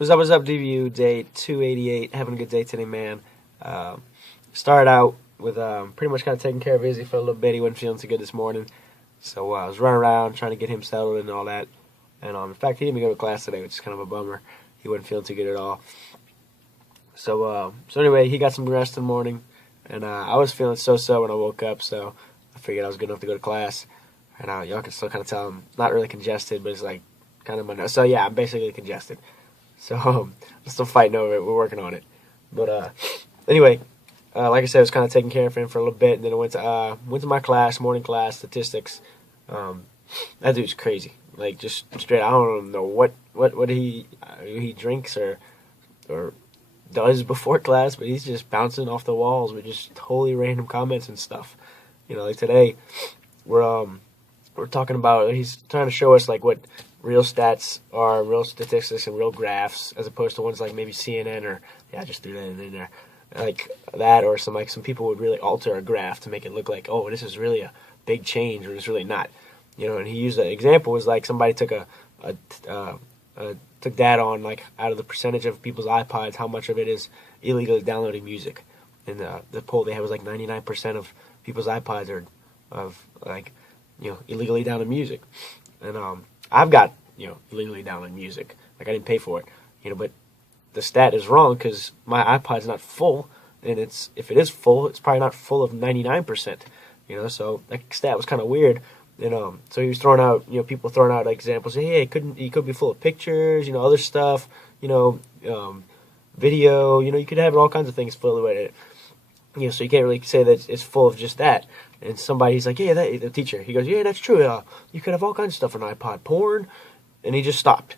What's up, DVU? Day 288. Having a good day today, man. Started out with pretty much kind of taking care of Izzy for a little bit. He wasn't feeling too good this morning. So I was running around trying to get him settled and all that. And in fact, he didn't even go to class today, which is kind of a bummer. He wasn't feeling too good at all. So anyway, he got some rest in the morning. And I was feeling so-so when I woke up, so I figured I was good enough to go to class. And y'all can still kind of tell I'm not really congested, but it's like kind of my nose. So yeah, I'm basically congested. So I'm still fighting over it. We're working on it. But anyway, like I said, I was kind of taking care of him for a little bit, and then I went to my class, morning class, statistics. That dude's crazy. Like just straight. I don't know what he drinks or does before class, but he's just bouncing off the walls with just totally random comments and stuff. You know, like today, we're talking about. He's trying to show us like what real stats are, real statistics and real graphs, as opposed to ones like maybe CNN or just threw that in there, like that, or some people would really alter a graph to make it look like, oh, this is really a big change, or it's really not, you know. And he used an example was like somebody took took that on like out of the percentage of people's iPods, how much of it is illegally downloading music, and the poll they had was like 99% of people's iPods are of like illegally downloading music, and I've got, illegally downloaded music. Like, I didn't pay for it, but the stat is wrong because my iPod's not full, and if it is full, it's probably not full of 99%, so that stat was kind of weird. And so he was throwing out, people throwing out examples. Hey, it could be full of pictures, other stuff, video, you could have all kinds of things full of it. So you can't really say that it's full of just that. And somebody's like, yeah, the teacher. He goes, yeah, that's true. You could have all kinds of stuff on iPod, porn, and he just stopped.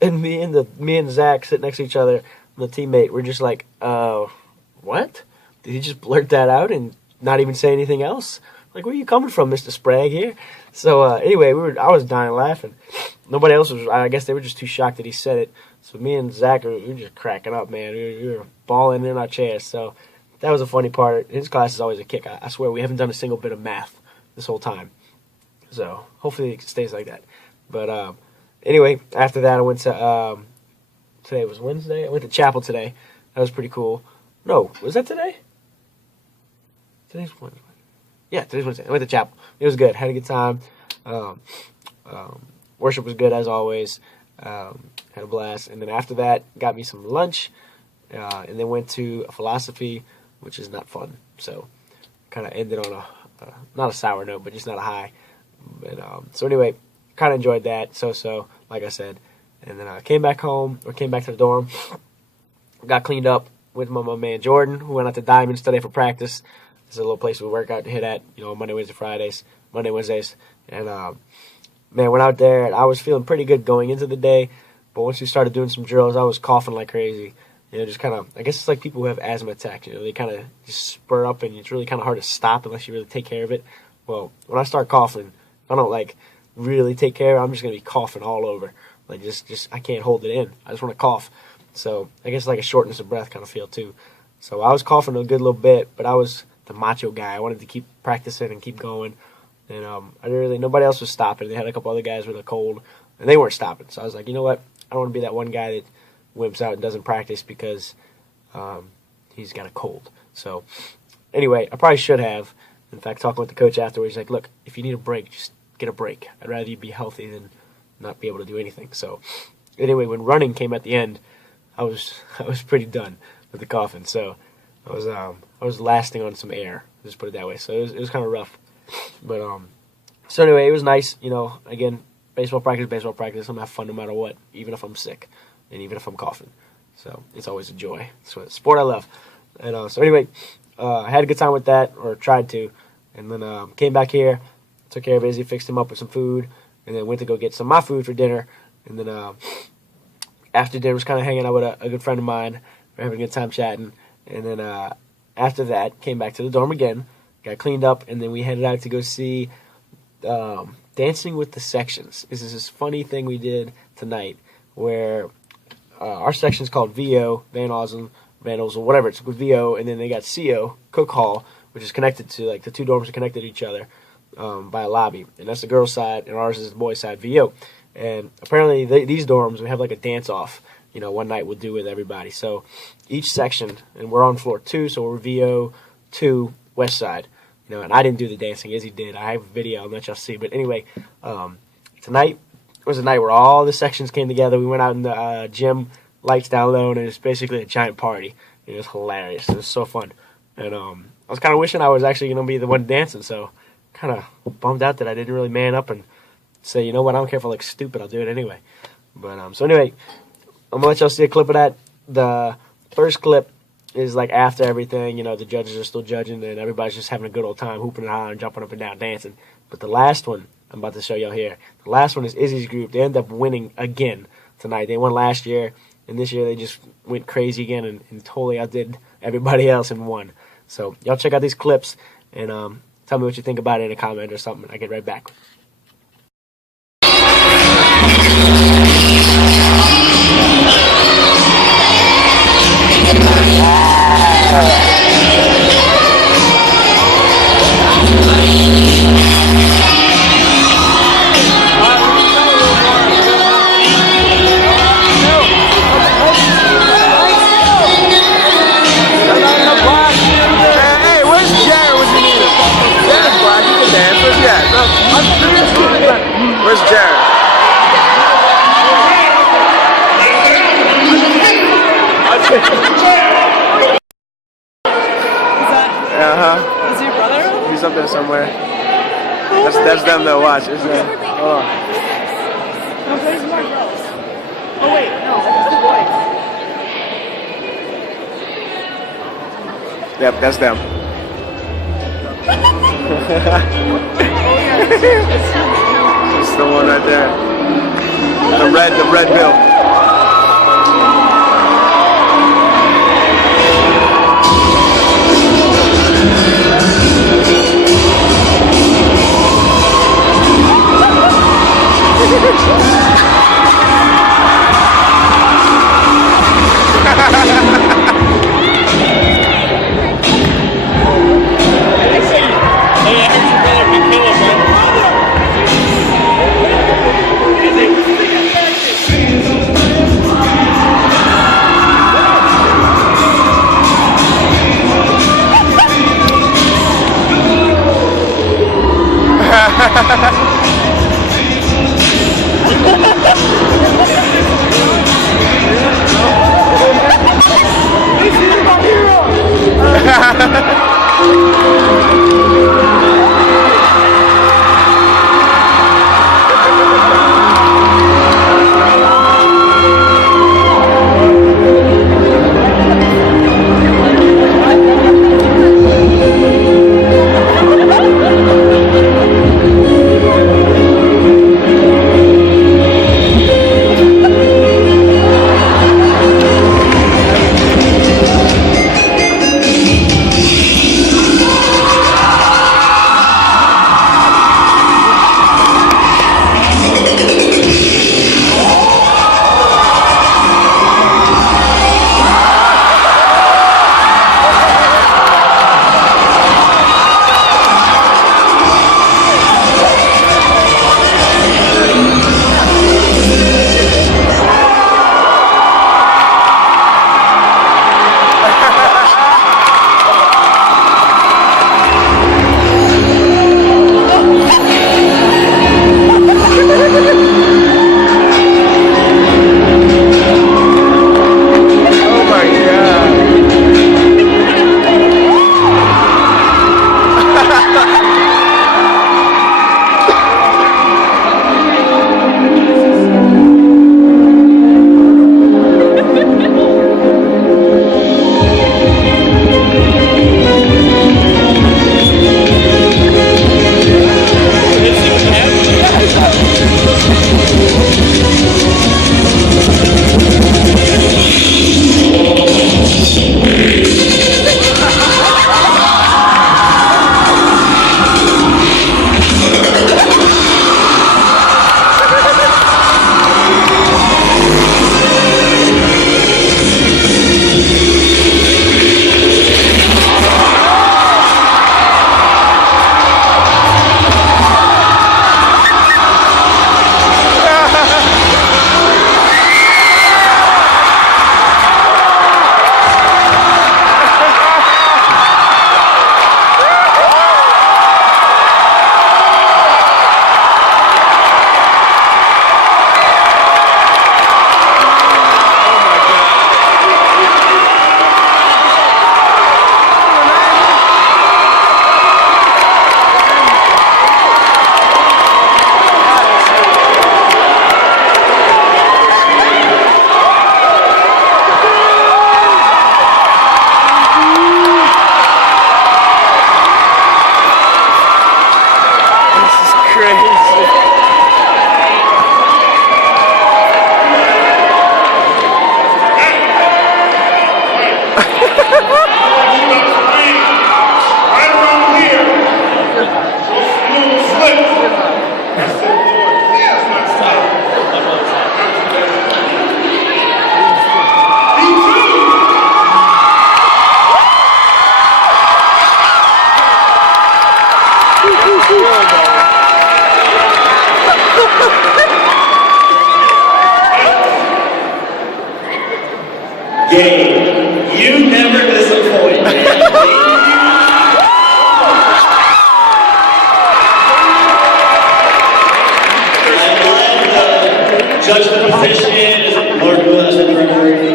And me and Zach sitting next to each other, the teammate, we're just like, what? Did he just blurt that out and not even say anything else? Like, where are you coming from, Mr. Sprague here? So anyway, I was dying laughing. Nobody else was. I guess they were just too shocked that he said it. So me and Zach we were just cracking up, man. We were bawling in our chairs. So that was a funny part. His class is always a kick. I swear we haven't done a single bit of math this whole time. So hopefully it stays like that. But anyway, after that I went to, today was Wednesday. I went to chapel today. That was pretty cool. No, was that today? Today's Wednesday. Yeah, today's Wednesday. I went to chapel. It was good. Had a good time. Worship was good as always. Had a blast. And then after that, got me some lunch. And then went to a philosophy, which is not fun. So kind of ended on not a sour note, but just not a high. But, so anyway, kind of enjoyed that. So, like I said. And then I came back to the dorm. Got cleaned up with my man Jordan, who went out to Diamonds today for practice. It's a little place we work out to hit at, Monday, Wednesdays. And, man, went out there, and I was feeling pretty good going into the day. But once we started doing some drills, I was coughing like crazy. Just kind of, I guess it's like people who have asthma attacks. They kind of just spur up, and it's really kind of hard to stop unless you really take care of it. Well, when I start coughing, if I don't, really take care of it, I'm just going to be coughing all over. I can't hold it in. I just want to cough. So I guess like a shortness of breath kind of feel, too. So I was coughing a good little bit, but I was the macho guy. I wanted to keep practicing and keep going. And nobody else was stopping. They had a couple other guys with a cold, and they weren't stopping. So I was like, you know what? I don't want to be that one guy that wimps out and doesn't practice because he's got a cold. So anyway, I probably should have. In fact, talking with the coach afterwards, he's like, look, if you need a break, just get a break. I'd rather you be healthy than not be able to do anything. So anyway, when running came at the end, I was pretty done with the coughing. So I was lasting on some air, just put it that way. So it was kind of rough. But so anyway, it was nice. Again, baseball practice. I'm gonna have fun no matter what, even if I'm sick and even if I'm coughing. So it's always a joy. It's a sport I love. And so anyway, I had a good time with that, or tried to. And then came back here, took care of Izzy, fixed him up with some food, and then went to go get some of my food for dinner. And then after dinner, was kind of hanging out with a good friend of mine. We're having a good time chatting. And then after that, came back to the dorm again, got cleaned up, and then we headed out to go see Dancing with the Sections. This is this funny thing we did tonight where our section is called VO, Vandalism, whatever. It's with VO, and then they got CO, Cook Hall, which is connected to, the two dorms are connected to each other by a lobby. And that's the girls' side, and ours is the boys' side, VO. And apparently these dorms, we have a dance-off. you know, one night we'll do with everybody. So each section, and we're on floor 2, so we're VO2 West Side. You know, and I didn't do the dancing, Izzy did. I have a video, I'll let y'all see. But anyway, tonight was a night where all the sections came together. We went out in the gym, lights down low, and it was basically a giant party. It was hilarious. It was so fun. And I was kind of wishing I was actually going to be the one dancing, so kind of bummed out that I didn't really man up and say, you know what, I don't care if I look stupid, I'll do it anyway. But so anyway, I'm going to let y'all see a clip of that. The first clip is like after everything, you know, the judges are still judging and everybody's just having a good old time, hooping and hollering, jumping up and down, dancing. But the last one, I'm about to show y'all here, the last one is Izzy's group. They end up winning again tonight. They won last year, and this year they just went crazy again and totally outdid everybody else and won. So y'all check out these clips and tell me what you think about it in a comment or something. I'll get right back. Where's Jared? Is he your brother? He's up there somewhere. That's them though. Watch. It's them. Oh. No, there's more girls. Oh wait, no, that's the boys. Yep, that's them. It's the one right there. The red bill. competition is Marco as a primary.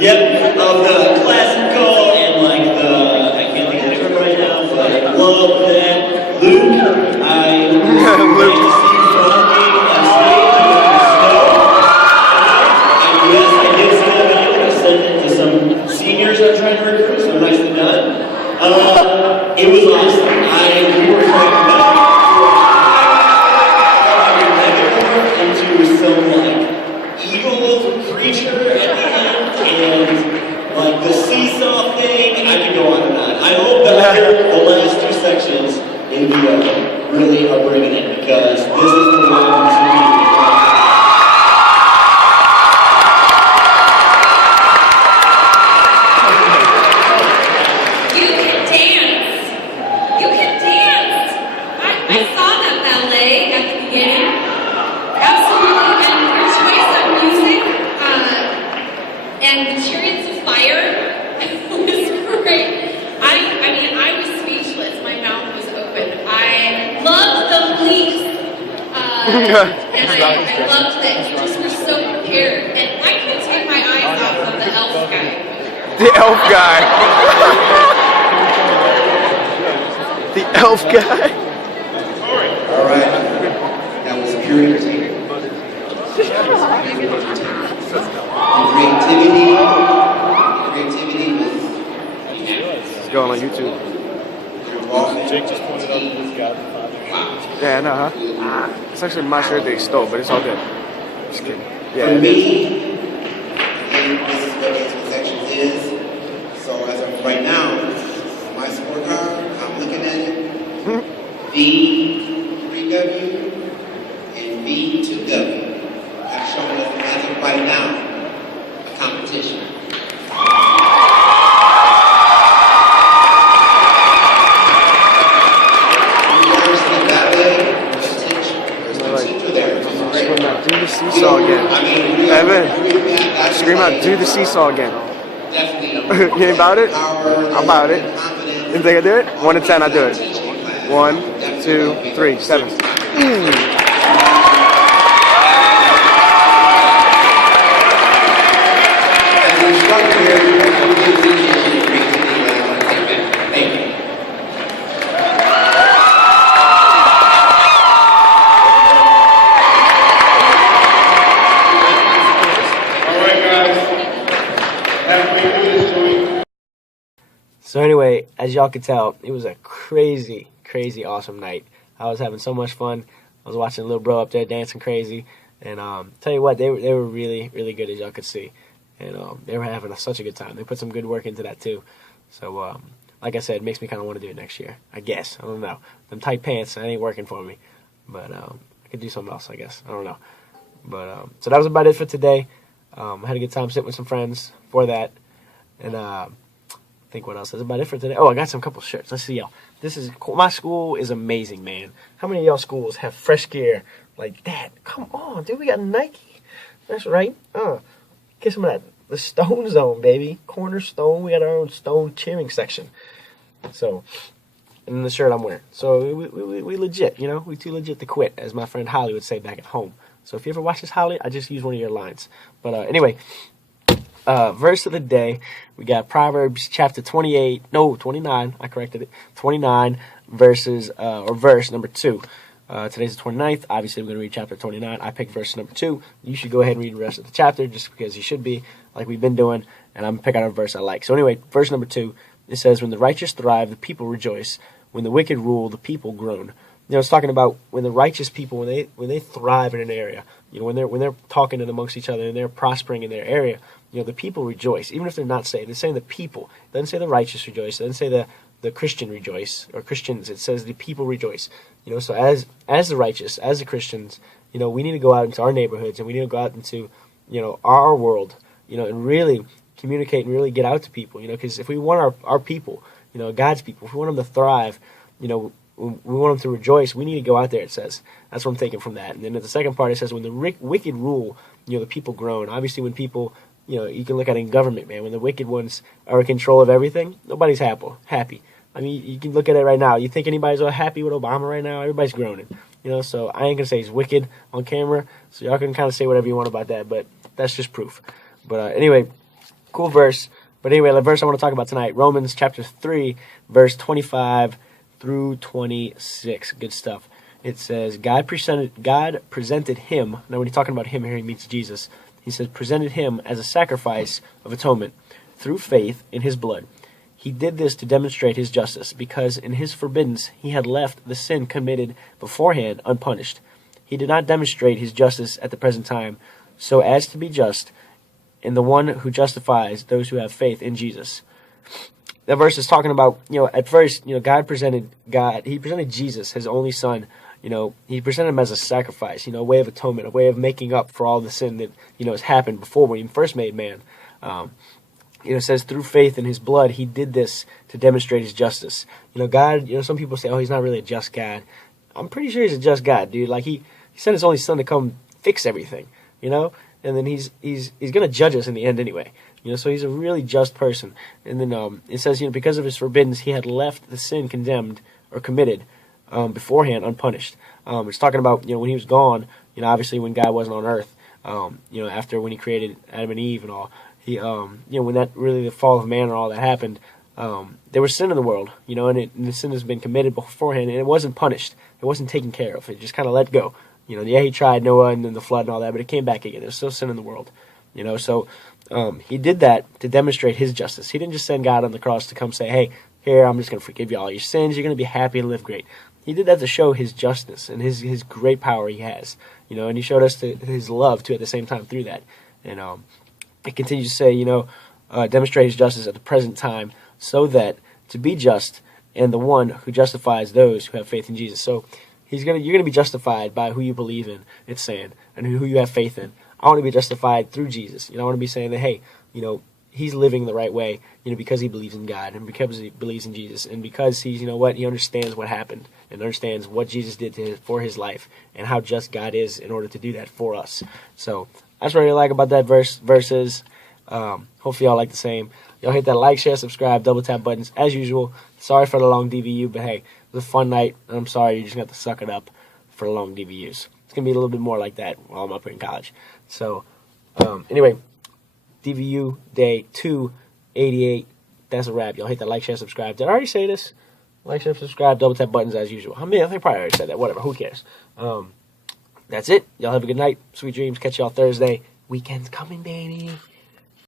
Yep, of the classical and like the, I can't think of the different right now, but I love that. Luke, I Luke. To see you walking on stage in the snow. And yes, I did see that video. I sent it to some seniors I'm trying to recruit, so nicely done. It was awesome. We were talking about into some like eagle creature at the end, and like the seesaw thing. I can go on and on. I hope that the last two sections in the really are bringing it, because this is the one to me. I saw that ballet at the beginning. Absolutely. And your choice of music and the Chariots of Fire was great. I mean, I was speechless. My mouth was open. I loved the leaps. And I loved that you just were so prepared. And I couldn't take my eyes off of the elf guy. The elf guy. The elf guy. All right, that was pure entertainment. Creativity with. It's going on YouTube. Jake just pointed out this guy. Yeah, I know, huh? It's actually my shirt they stole, but it's all good. Just kidding. Yeah, For it is. me, this is what Expo is. So as of right now, my scorecard, I'm looking at it. V3W and V2W have shown us, as of right now, a competition. Do the seesaw again. Evan, scream out, do the seesaw again. Definitely. You about it? I'm about it. You think I do it? 1 to 10, I do it. 1, 2, 3, 7. So anyway, as y'all could tell, it was a crazy, crazy awesome night. I was having so much fun. I was watching little bro up there dancing crazy. And tell you what, they were really, really good, as y'all could see. And they were having such a good time. They put some good work into that too. So like I said, it makes me kind of want to do it next year. I guess. I don't know. Them tight pants, that ain't working for me. But I could do something else, I guess. I don't know. But so that was about it for today. I had a good time sitting with some friends for that. And I think what else? That's about it for today. Oh, I got some couple shirts. Let's see, y'all. This is cool. My school is amazing, man. How many of y'all schools have fresh gear like that? Come on, dude. We got Nike. That's right. Get some of that. The Stone Zone, baby. Cornerstone. We got our own Stone cheering section. So, and the shirt I'm wearing. So we legit, you know. We too legit to quit, as my friend Holly would say back at home. So if you ever watch this, Holly, I just used one of your lines. But anyway. Verse of the day, we got Proverbs chapter 29, I corrected it, 29 verses, or verse number 2. Today's the 29th, obviously we're going to read chapter 29, I picked verse number 2, you should go ahead and read the rest of the chapter, just because you should be, like we've been doing, and I'm going to pick out a verse I like. So anyway, verse number 2, it says, when the righteous thrive, the people rejoice, when the wicked rule, the people groan. You know, it's talking about when the righteous people, when they thrive in an area, you know, when they're talking amongst each other and they're prospering in their area, you know, the people rejoice, even if they're not saved. It's saying the people. It doesn't say the righteous rejoice. It doesn't say the Christian rejoice, or Christians. It says the people rejoice. You know, so as the righteous, as the Christians, you know, we need to go out into our neighborhoods and we need to go out into, you know, our world, you know, and really communicate and really get out to people, you know, because if we want our people, you know, God's people, if we want them to thrive, you know, we want them to rejoice, we need to go out there, it says. That's what I'm taking from that. And then at the second part, it says, when the wicked rule, you know, the people groan. Obviously, when people, you know, you can look at it in government, man. When the wicked ones are in control of everything, nobody's happy. I mean, you can look at it right now. You think anybody's all happy with Obama right now? Everybody's groaning. You know, so I ain't going to say he's wicked on camera, so y'all can kind of say whatever you want about that. But that's just proof. But anyway, cool verse. But anyway, the verse I want to talk about tonight, Romans chapter 3, verse 25 through 26. Good stuff. It says, God presented him. Now when he's talking about him here, he means Jesus. He says, presented him as a sacrifice of atonement through faith in his blood. He did this to demonstrate his justice, because in his forbiddance he had left the sin committed beforehand unpunished. He did not demonstrate his justice at the present time, so as to be just, in the one who justifies those who have faith in Jesus. That verse is talking about, at first, God presented Jesus, his only son. He presented him as a sacrifice, a way of atonement, a way of making up for all the sin that, has happened before when he first made man. It says through faith in his blood, he did this to demonstrate his justice. God, some people say, oh, he's not really a just God. I'm pretty sure he's a just God, dude. Like, he sent his only son to come fix everything, and then he's going to judge us in the end anyway. So he's a really just person. And then it says, because of his forbiddance, he had left the sin condemned or committed beforehand unpunished. It's talking about, when he was gone, obviously when God wasn't on earth, after when he created Adam and Eve and all, he, when that really the fall of man and all that happened, there was sin in the world, and the sin has been committed beforehand, and it wasn't punished. It wasn't taken care of. It just kind of let go. He tried Noah and then the flood and all that, but it came back again. There's still sin in the world, so he did that to demonstrate his justice. He didn't just send God on the cross to come say, hey, here, I'm just going to forgive you all your sins. You're going to be happy and live great. He did that to show his justice and his great power he has, and he showed us his love, too, at the same time through that. And it continues to say, demonstrate his justice at the present time, so that to be just and the one who justifies those who have faith in Jesus. So you're going to be justified by who you believe in, it's saying, and who you have faith in. I want to be justified through Jesus. I want to be saying that, hey, he's living the right way, because he believes in God and because he believes in Jesus and because he's, he understands what happened and understands what Jesus did for his life and how just God is in order to do that for us. So that's what I really like about that verses. Hopefully y'all like the same. Y'all hit that like, share, subscribe, double tap buttons as usual. Sorry for the long DVU, but hey, it was a fun night. And I'm sorry you just got to suck it up for the long DVUs. It's going to be a little bit more like that while I'm up here in college. So anyway, DVU day 288. That's a wrap. Y'all hit that like, share, subscribe. Did I already say this? Like, share, subscribe, double tap buttons as usual. I think I probably already said that. Whatever. Who cares? That's it. Y'all have a good night. Sweet dreams. Catch y'all Thursday. Weekend's coming, baby.